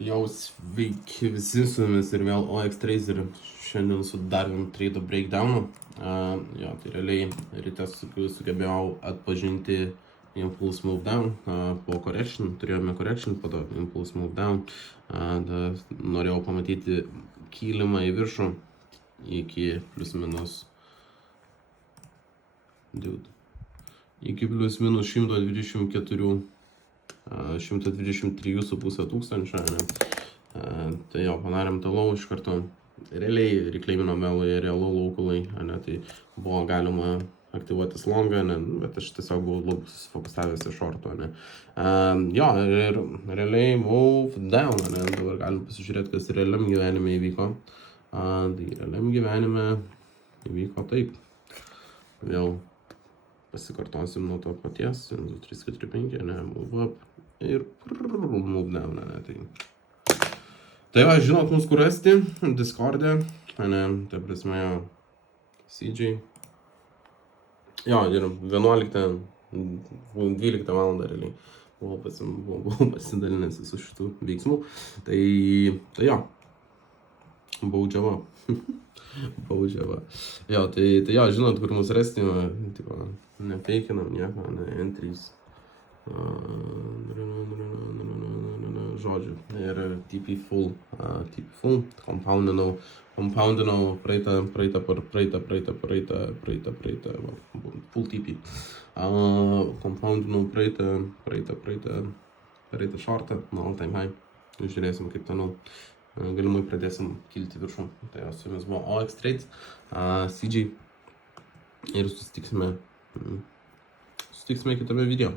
Jau sveiki visi su jumis ir vėl OX Trader. Šiandien su dar vienu trade breakdownu. Tai realiai ryte sugebėjau atpažinti impulse move down po correction. Turėjome correction, po to impulse move down. Norėjau pamatyti kilimą į viršų iki plus minus 124 123,5 tūkstančio. Tai jau padarėm talau iš karto. Realiai rekleiminome realų laukulai, tai buvo galima aktyvuotis longą, bet aš tiesiog buvau susifokusavęs į shorto. Ir realiai move down. Dabar galim pasižiūrėti, kas realiam gyvenime įvyko. Tai realiam gyvenime įvyko taip. Vėl pasikartosim nuo to paties. 1, 2, 3, 4, 5, move up ir move down. Tai va, žinot, mus kur rasti, Discord'e, ta prasme, CJ. Ir 12 valandą realiai buvau pasidalinęs su šitų veiksmų. Tai baudžiava. Baudžiava. Tai žinot, kur mus rasti, nefeikinam nieko, entries. Žodžiu, ir TP full, compoundinau praeitą, full TP. Compoundinau praeitą shortą, all time high. Žiūrėsim kaip toliau. Galimai pradėsim kilti viršų. Tai su jumis buvo OX Trades, CJ ir susitiksime kitame video.